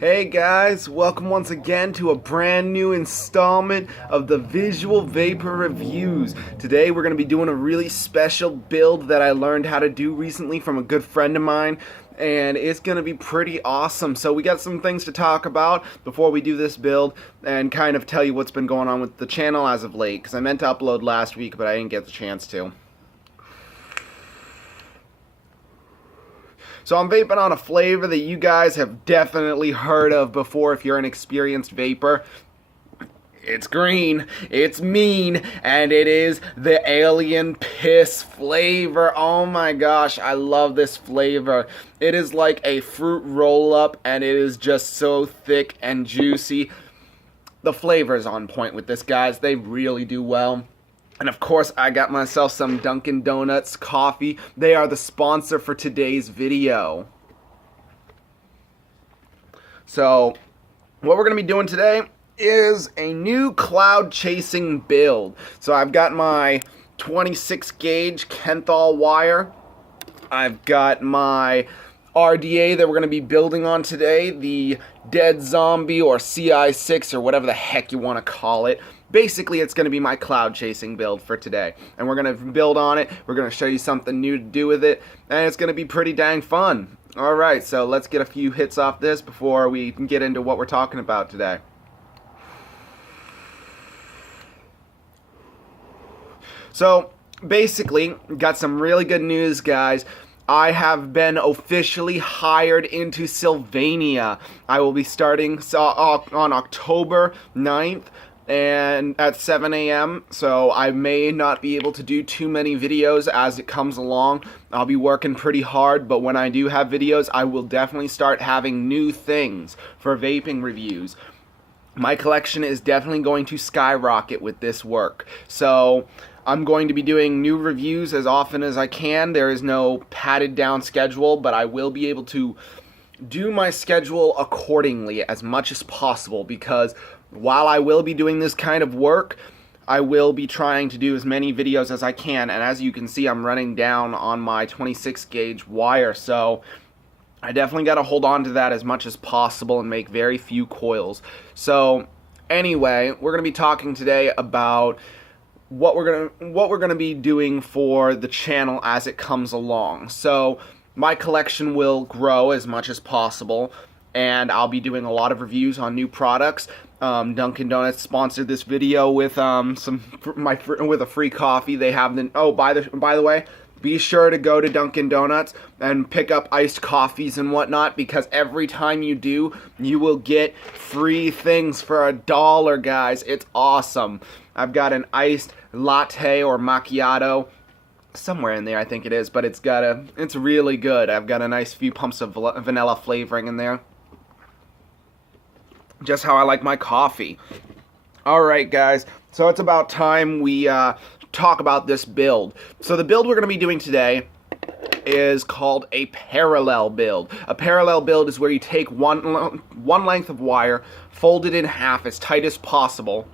Hey guys, welcome once again to a brand new installment of the Visual Vapor Reviews. Today we're going to be doing a really special build that I learned how to do recently from a good friend of mine, and it's going to be pretty awesome. So we got some things to talk about before we do this build and kind of tell you what's been going on with the channel as of late, because I meant to upload last week but I didn't get the chance to. So I'm vaping on a flavor that you guys have definitely heard of before if you're an experienced vapor. It's green, it's mean, and it is the alien piss flavor. Oh my gosh, I love this flavor. It is like a fruit roll-up, and it is just so thick and juicy. The flavor is on point with this, guys. They really do well. And of course, I got myself some Dunkin' Donuts coffee. They are the sponsor for today's video. So, what we're going to be doing today is a new cloud chasing build. So I've got my 26 gauge Kenthal wire. I've got my RDA that we're going to be building on today, the Dead Zombie or CI6 or whatever the heck you want to call it. Basically, it's going to be my cloud chasing build for today, and we're going to build on it. We're going to show you something new to do with it, and it's going to be pretty dang fun. Alright, so let's get a few hits off this before we can get into what we're talking about today. So, basically, got some really good news, guys. I have been officially hired into Sylvania. I will be starting on October 9th. And at 7 a.m. so I may not be able to do too many videos as it comes along. I'll be working pretty hard, but when I do have videos, I will definitely start having new things for vaping reviews. My collection is definitely going to skyrocket with this work. So I'm going to be doing new reviews as often as I can. There is no padded down schedule, but I will be able to do my schedule accordingly as much as possible, because while I will be doing this kind of work, I will be trying to do as many videos as I can, and as you can see, I'm running down on my 26 gauge wire, so I definitely got to hold on to that as much as possible and make very few coils. So anyway, we're going to be talking today about what we're going to be doing for the channel as it comes along. So my collection will grow as much as possible, and I'll be doing a lot of reviews on new products. Dunkin' Donuts sponsored this video with with a free coffee. They have the by the way, be sure to go to Dunkin' Donuts and pick up iced coffees and whatnot, because every time you do, you will get free things for $1, guys. It's awesome. I've got an iced latte or macchiato somewhere in there, I think it is, but it's really good. I've got a nice few pumps of vanilla flavoring in there. Just how I like my coffee. Alright guys, so it's about time we talk about this build. So the build we're going to be doing today is called a parallel build. A parallel build is where you take one length of wire, fold it in half as tight as possible,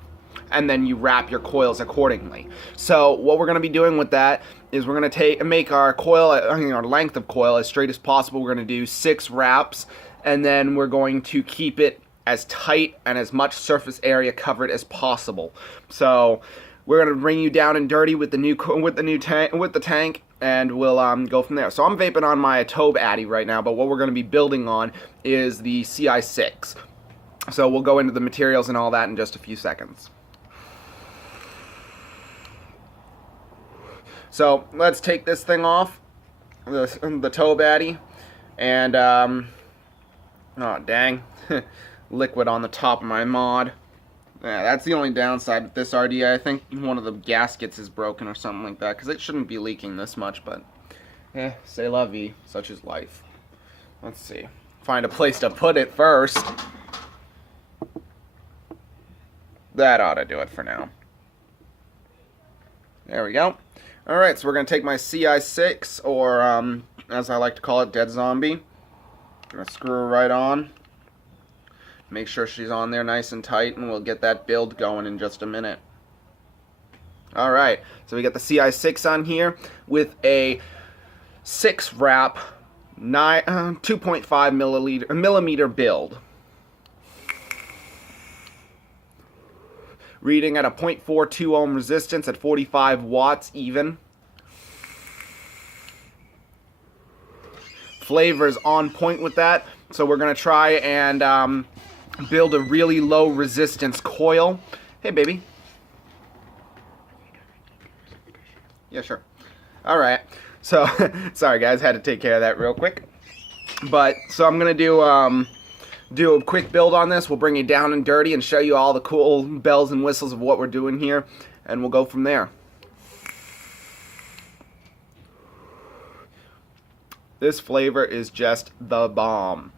and then you wrap your coils accordingly. So what we're going to be doing with that is we're going to make our coil, our length of coil as straight as possible. We're going to do 6 wraps, and then we're going to keep it as tight and as much surface area covered as possible. So we're going to bring you down and dirty with the tank, and we'll go from there. So I'm vaping on my Tobe Addy right now, but what we're going to be building on is the CI6. So we'll go into the materials and all that in just a few seconds. So let's take this thing off, the Tobe Addy, and oh dang, liquid on the top of my mod. Yeah, that's the only downside with this RDA. I think one of the gaskets is broken or something like that, because it shouldn't be leaking this much, but c'est la vie, such is life. Let's see, find a place to put it first. That ought to do it for now. There we go. Alright, so we're going to take my CI6, or as I like to call it, Dead Zombie. Going to screw her right on. Make sure she's on there nice and tight, and we'll get that build going in just a minute. Alright, so we got the CI6 on here with a 6 wrap 2.5 millimeter build. reading at a 0.42 ohm resistance at 45 watts even. Flavor's on point with that, so we're going to try and build a really low resistance coil. Hey, baby. Yeah, sure. All right. So, sorry guys, had to take care of that real quick. But so I'm gonna do a quick build on this. We'll bring you down and dirty and show you all the cool bells and whistles of what we're doing here, and we'll go from there. This flavor is just the bomb.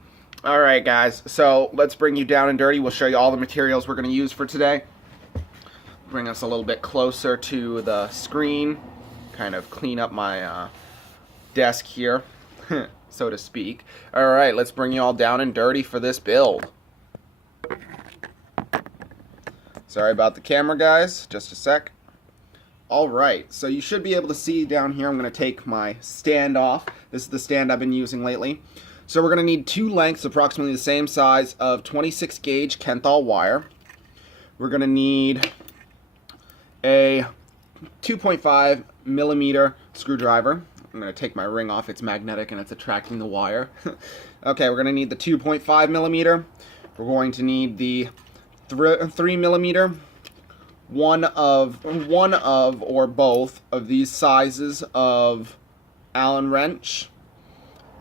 All right, guys. So let's bring you down and dirty. We'll show you all the materials we're gonna use for today. Bring us a little bit closer to the screen. Kind of clean up my desk here, so to speak. Alright, let's bring you all down and dirty for this build. Sorry about the camera, guys. Just a sec. Alright, so you should be able to see down here, I'm going to take my stand off. This is the stand I've been using lately. So we're going to need two lengths approximately the same size of 26 gauge Kenthal wire. We're going to need a 2.5 millimeter screwdriver. I'm going to take my ring off. It's magnetic and it's attracting the wire. Okay, we're going to need the 2.5 millimeter. We're going to need the 3 millimeter. One of or both of these sizes of Allen wrench.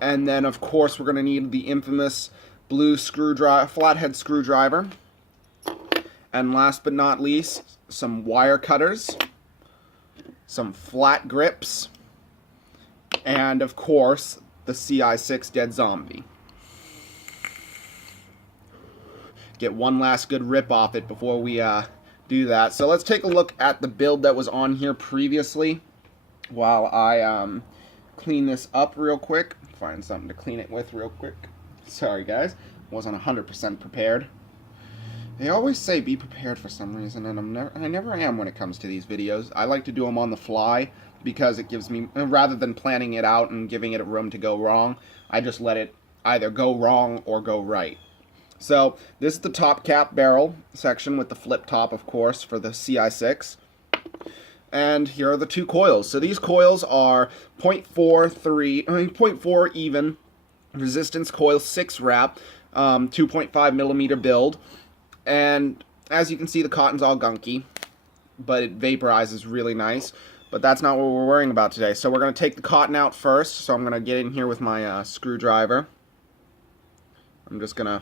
And then of course we're going to need the infamous blue screwdriver, flathead screwdriver. And last but not least, some wire cutters, some flat grips, and of course the CI6 Dead Zombie. Get one last good rip off it before we do that. So let's take a look at the build that was on here previously while I clean this up real quick. Find something to clean it with real quick. Sorry guys, wasn't 100% prepared. They always say be prepared for some reason, and I never am when it comes to these videos. I like to do them on the fly because it gives me, rather than planning it out and giving it a room to go wrong, I just let it either go wrong or go right. So this is the top cap barrel section with the flip top, of course, for the CI6. And here are the two coils. So these coils are 0.4 even resistance coil 6 wrap, 2.5 millimeter build. And as you can see, the cotton's all gunky, but it vaporizes really nice. But that's not what we're worrying about today. So we're going to take the cotton out first. So I'm going to get in here with my screwdriver. I'm just going to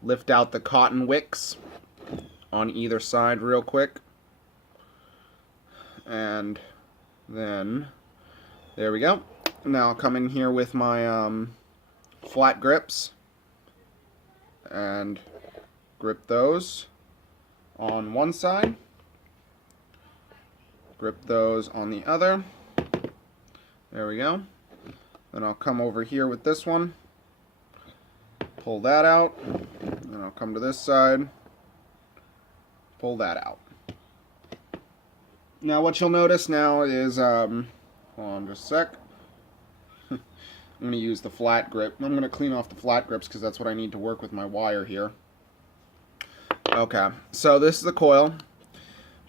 lift out the cotton wicks on either side real quick. And then, there we go. Now I'll come in here with my flat grips and grip those on one side, grip those on the other. There we go. Then I'll come over here with this one, pull that out, then I'll come to this side, pull that out. Now what you'll notice now is, hold on just a sec, I'm going to use the flat grip. I'm going to clean off the flat grips because that's what I need to work with my wire here. Okay, so this is the coil,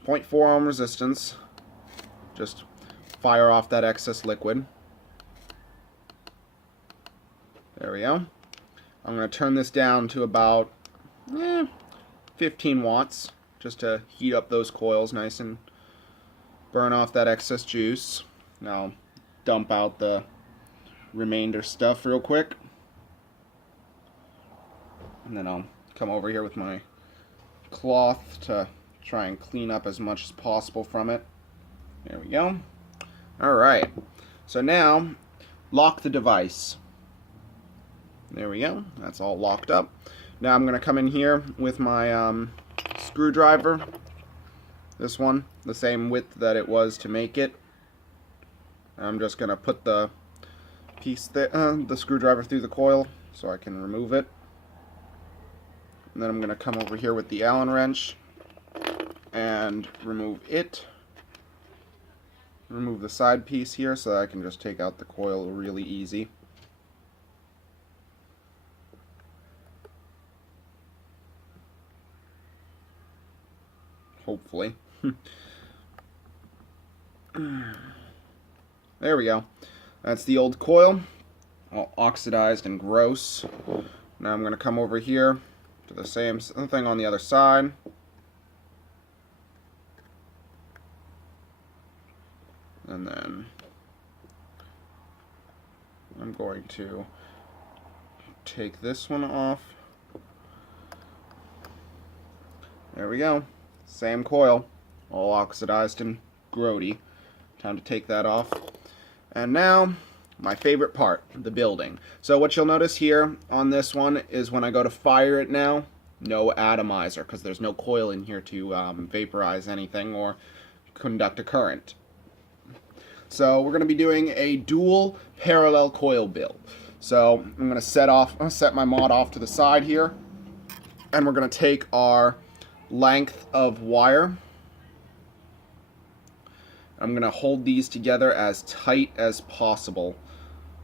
0.4 ohm resistance. Just fire off that excess liquid. There we go. I'm going to turn this down to about 15 watts just to heat up those coils nice and burn off that excess juice. Now dump out the remainder stuff real quick. And then I'll come over here with my cloth to try and clean up as much as possible from it. There we go. Alright, so now lock the device. There we go, that's all locked up. Now I'm going to come in here with my screwdriver, this one, the same width that it was to make it. I'm just going to put the piece, the screwdriver through the coil so I can remove it. And then I'm going to come over here with the Allen wrench and remove it. Remove the side piece here so that I can just take out the coil really easy. hopefully. There we go. That's the old coil, all oxidized and gross. Now I'm going to come over here to the same thing on the other side. And then I'm going to take this one off. There we go. Same coil, all oxidized and grody. Time to take that off. And now, my favorite part, the building. So what you'll notice here on this one is when I go to fire it now, no atomizer, because there's no coil in here to vaporize anything or conduct a current. So we're going to be doing a dual parallel coil build. So I'm going to set my mod off to the side here, and we're going to take our length of wire. I'm going to hold these together as tight as possible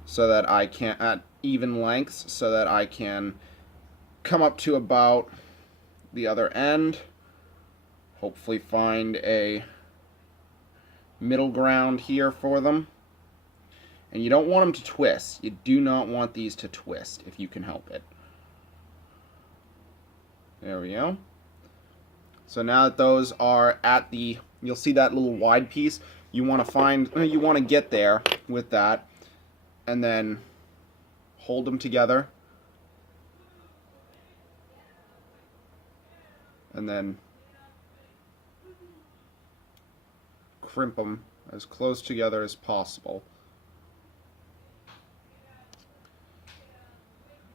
so that I can, at even lengths, so that I can come up to about the other end, hopefully find a middle ground here for them. And you don't want them to twist. You do not want these to twist if you can help it. There we go. So now that those are at the, you'll see that little wide piece, you want to get there with that, and then hold them together, and then crimp them as close together as possible.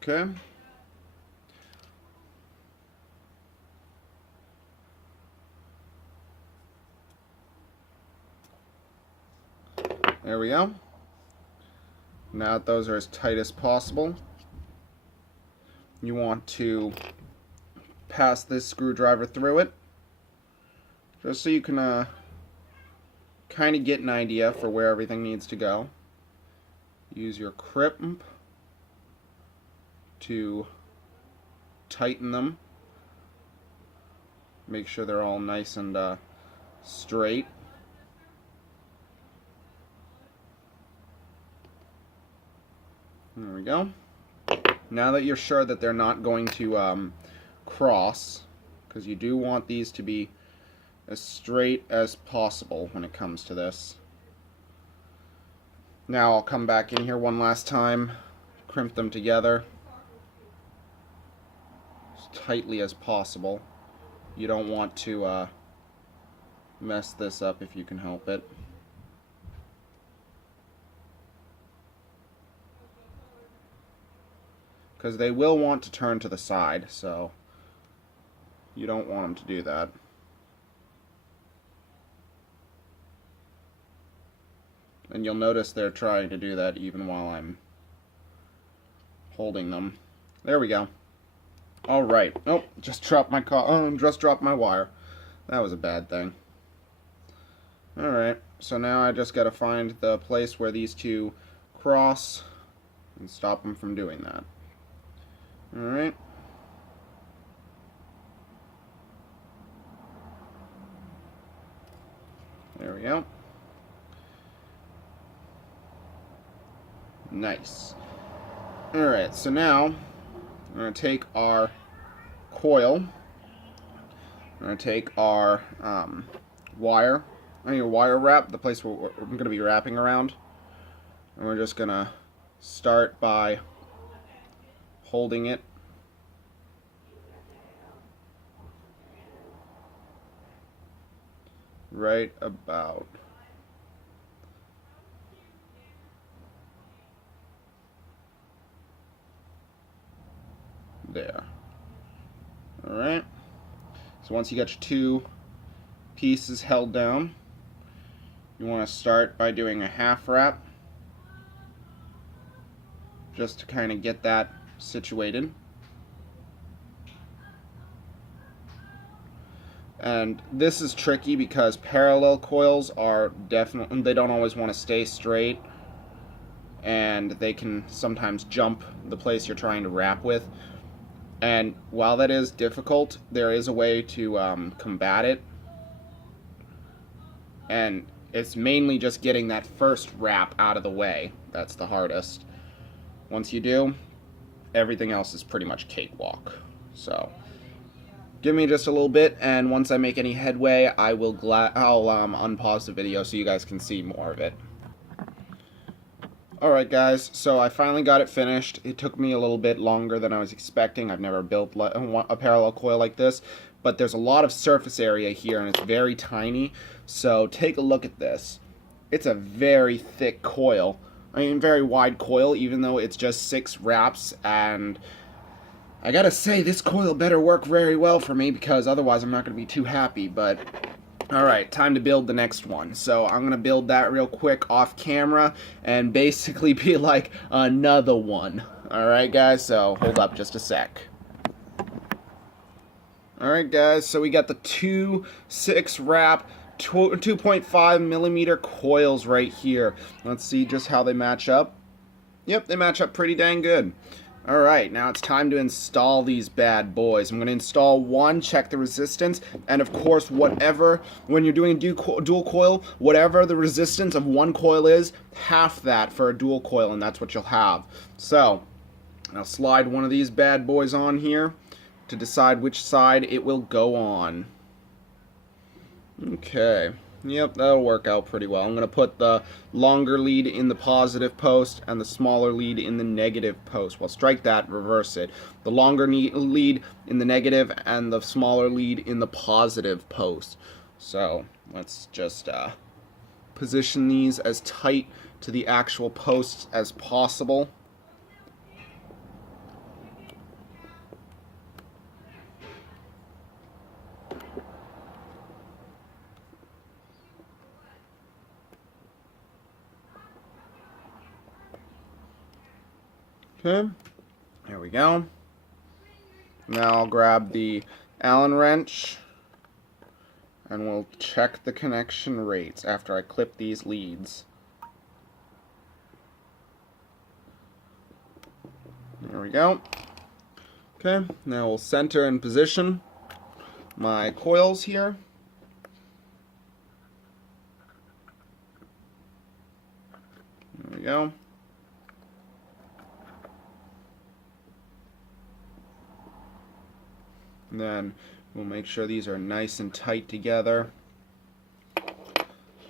Okay. There we go. Now that those are as tight as possible, you want to pass this screwdriver through it, just so you can kind of get an idea for where everything needs to go. Use your crimp to tighten them. Make sure they're all nice and straight. There we go. Now that you're sure that they're not going to cross, because you do want these to be as straight as possible when it comes to this. Now I'll come back in here one last time, crimp them together as tightly as possible. You don't want to mess this up if you can help it. Because they will want to turn to the side, so you don't want them to do that. And you'll notice they're trying to do that even while I'm holding them. There we go. Alright. Oh, just dropped my wire. That was a bad thing. Alright, so now I just gotta find the place where these two cross and stop them from doing that. Alright. There we go. Nice. Alright, so now I'm going to take our coil. I'm going to take our wire wrap, the place where we're going to be wrapping around. And we're just going to start by holding it right about there. Alright, so once you got your two pieces held down, you want to start by doing a half wrap just to kind of get that situated. And this is tricky because parallel coils are definitely, they don't always want to stay straight, and they can sometimes jump the place you're trying to wrap with. And while that is difficult, there is a way to combat it. and it's mainly just getting that first wrap out of the way that's the hardest. Once you do, everything else is pretty much cakewalk. So give me just a little bit, and once I make any headway, I'll unpause the video so you guys can see more of it. Alright guys, so I finally got it finished. It took me a little bit longer than I was expecting. I've never built a parallel coil like this, but there's a lot of surface area here and it's very tiny. So take a look at this. It's a very thick coil. I mean, very wide coil, even though it's just 6 wraps, and I gotta say, this coil better work very well for me, because otherwise I'm not gonna be too happy. But alright, time to build the next one. So I'm gonna build that real quick off camera and basically be like another one. Alright guys, so hold up just a sec. Alright guys, so we got the 2 6 wrap 2.5 millimeter coils right here. Let's see just how they match up. Yep, they match up pretty dang good. Alright, now it's time to install these bad boys. I'm going to install one, check the resistance, and of course whatever, when you're doing dual coil, whatever the resistance of one coil is, half that for a dual coil, and that's what you'll have. So, I'll slide one of these bad boys on here to decide which side it will go on. Okay. Yep, that'll work out pretty well. I'm going to put the longer lead in the positive post and the smaller lead in the negative post. Well, strike that, reverse it. The longer lead in the negative and the smaller lead in the positive post. So, let's just position these as tight to the actual posts as possible. Okay, there we go. Now I'll grab the Allen wrench and we'll check the connection rates after I clip these leads. There we go. Okay, now we'll center and position my coils here. There we go. And then we'll make sure these are nice and tight together.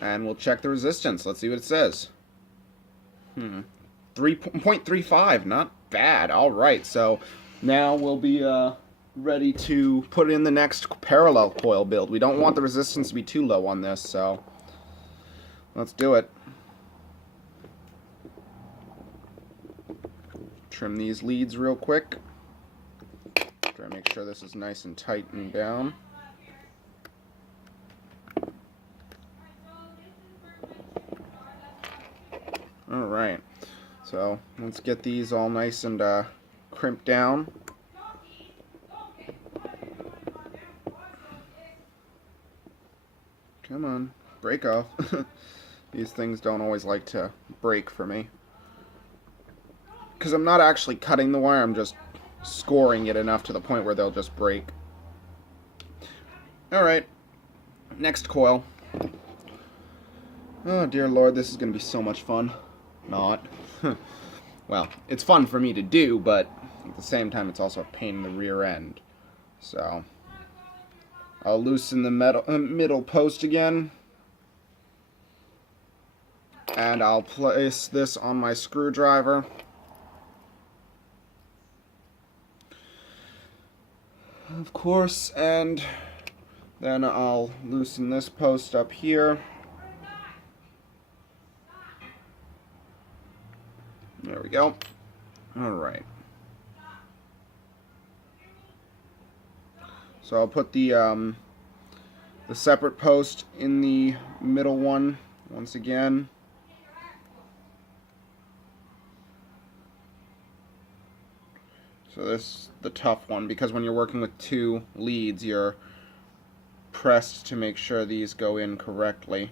And we'll check the resistance. Let's see what it says. 3.35, not bad. Alright, so now we'll be ready to put in the next parallel coil build. We don't want the resistance to be too low on this, so let's do it. Trim these leads real quick. Try to make sure this is nice and tightened down. Alright, so let's get these all nice and crimped down. Come on, break off. These things don't always like to break for me. Because I'm not actually cutting the wire, I'm just scoring it enough to the point where they'll just break. Alright, next coil. Oh dear lord, this is going to be so much fun. Not. Well, it's fun for me to do, but at the same time it's also a pain in the rear end. So, I'll loosen the middle post again. And I'll place this on my screwdriver. Of course, and then I'll loosen this post up here. There we go. Alright. So I'll put the separate post in the middle one once again. So this is the tough one, because when you're working with 2 leads, you're pressed to make sure these go in correctly.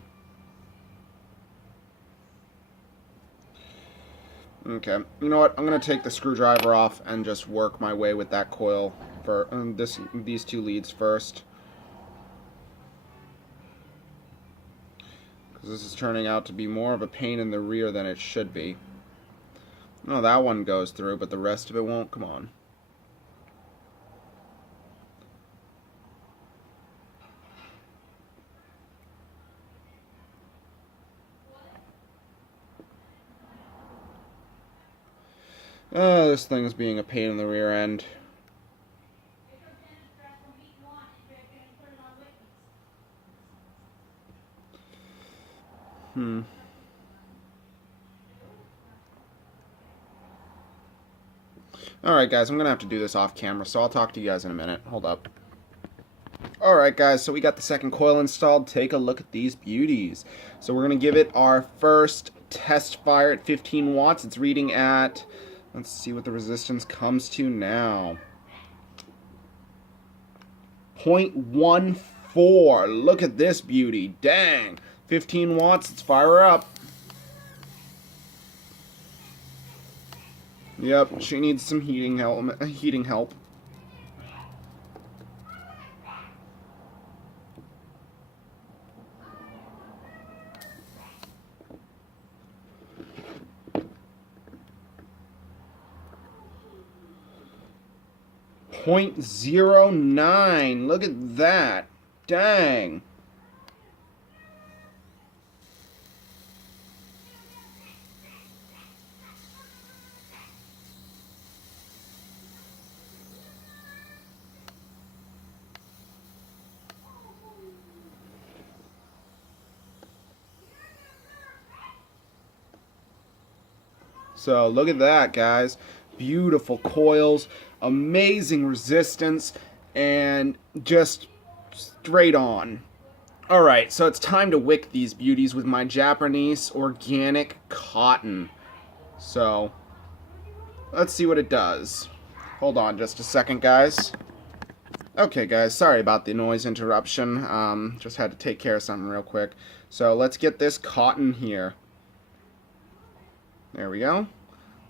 Okay, you know what? I'm going to take the screwdriver off and just work my way with that coil for these 2 leads first. because this is turning out to be more of a pain in the rear than it should be. No, that one goes through, but the rest of it won't. Come on. This thing's being a pain in the rear end. Alright guys, I'm going to have to do this off camera, so I'll talk to you guys in a minute. Hold up. Alright guys, so we got the second coil installed. Take a look at these beauties. So we're going to give it our first test fire at 15 watts. It's reading at, let's see what the resistance comes to now. 0.14. Look at this beauty. Dang. 15 watts. Let's fire her up. Yep, she needs some heating help. .09. Look at that. Dang. So look at that, guys. Beautiful coils, amazing resistance, and just straight on. Alright, so it's time to wick these beauties with my Japanese organic cotton. So, let's see what it does. Hold on just a second, guys. Okay, guys, sorry about the noise interruption. Just had to take care of something real quick. So, let's get this cotton here. There we go.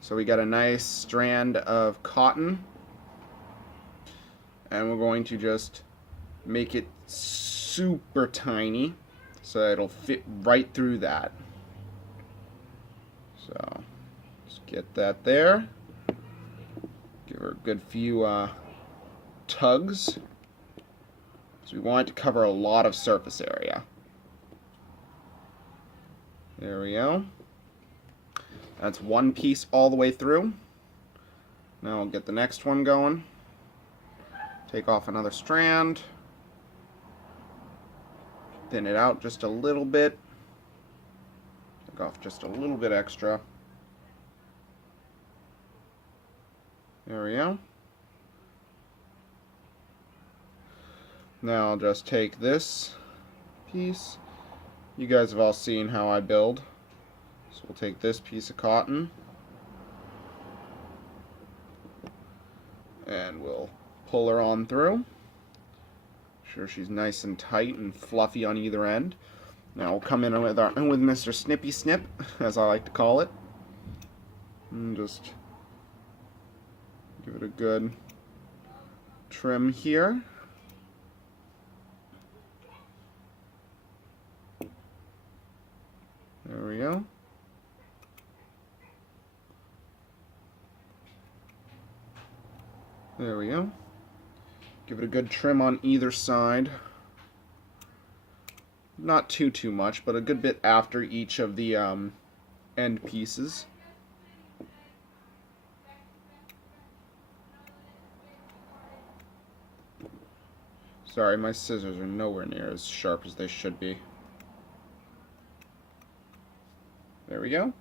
So we got a nice strand of cotton. And we're going to just make it super tiny so it'll fit right through that. So, let's get that there. Give her a good few tugs. So we want it to cover a lot of surface area. There we go. That's one piece all the way through. Now we'll get the next one going. Take off another strand. Thin it out just a little bit. Take off just a little bit extra. There we go. Now I'll just take this piece. You guys have all seen how I build. So we'll take this piece of cotton and we'll pull her on through. Make sure she's nice and tight and fluffy on either end. Now we'll come in with Mr. Snippy Snip, as I like to call it, and just give it a good trim here. There we go. There we go. Give it a good trim on either side. Not too much, but a good bit after each of the end pieces. Sorry, my scissors are nowhere near as sharp as they should be. There we go.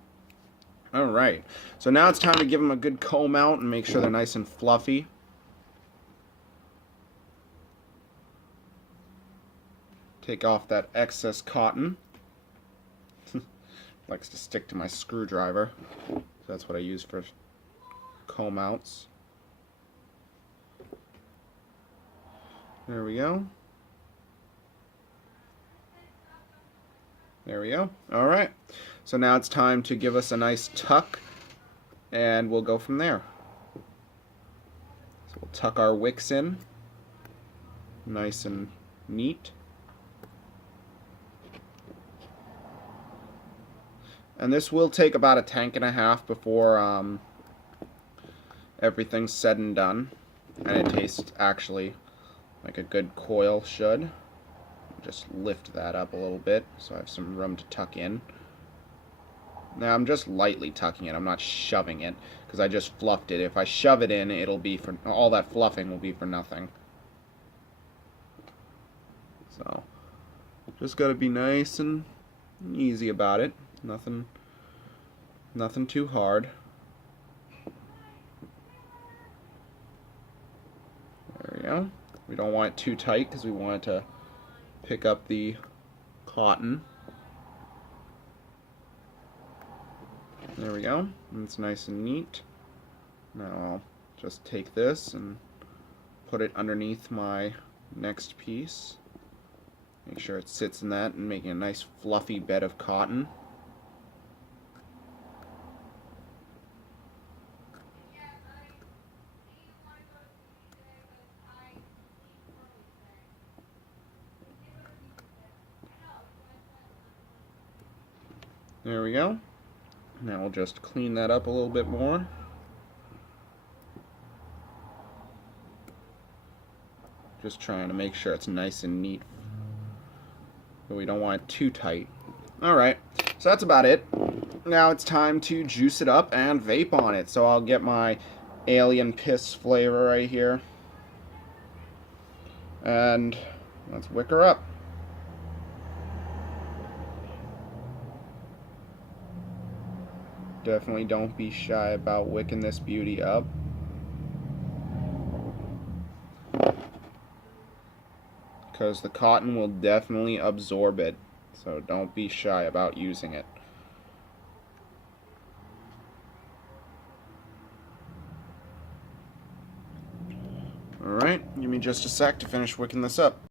Alright, so now it's time to give them a good comb out and make sure they're nice and fluffy. Take off that excess cotton. Likes to stick to my screwdriver. So that's what I use for comb outs. There we go. There we go. Alright. So now it's time to give us a nice tuck, and we'll go from there. So we'll tuck our wicks in. Nice and neat. And this will take about a tank and a half before everything's said and done. And it tastes actually like a good coil should. Just lift that up a little bit so I have some room to tuck in. Now I'm just lightly tucking it. I'm not shoving it because I just fluffed it. If I shove it in, it'll be for all that fluffing will be for nothing. So just gotta be nice and easy about it. Nothing too hard. There we go. We don't want it too tight because we want it to pick up the cotton. There we go. It's nice and neat. Now I'll just take this and put it underneath my next piece. Make sure it sits in that and making a nice fluffy bed of cotton. There we go. Now we'll just clean that up a little bit more. Just trying to make sure it's nice and neat. But we don't want it too tight. Alright, so that's about it. Now it's time to juice it up and vape on it. So I'll get my alien piss flavor right here. And let's wick her up. Definitely don't be shy about wicking this beauty up. Because the cotton will definitely absorb it. So don't be shy about using it. Alright, give me just a sec to finish wicking this up.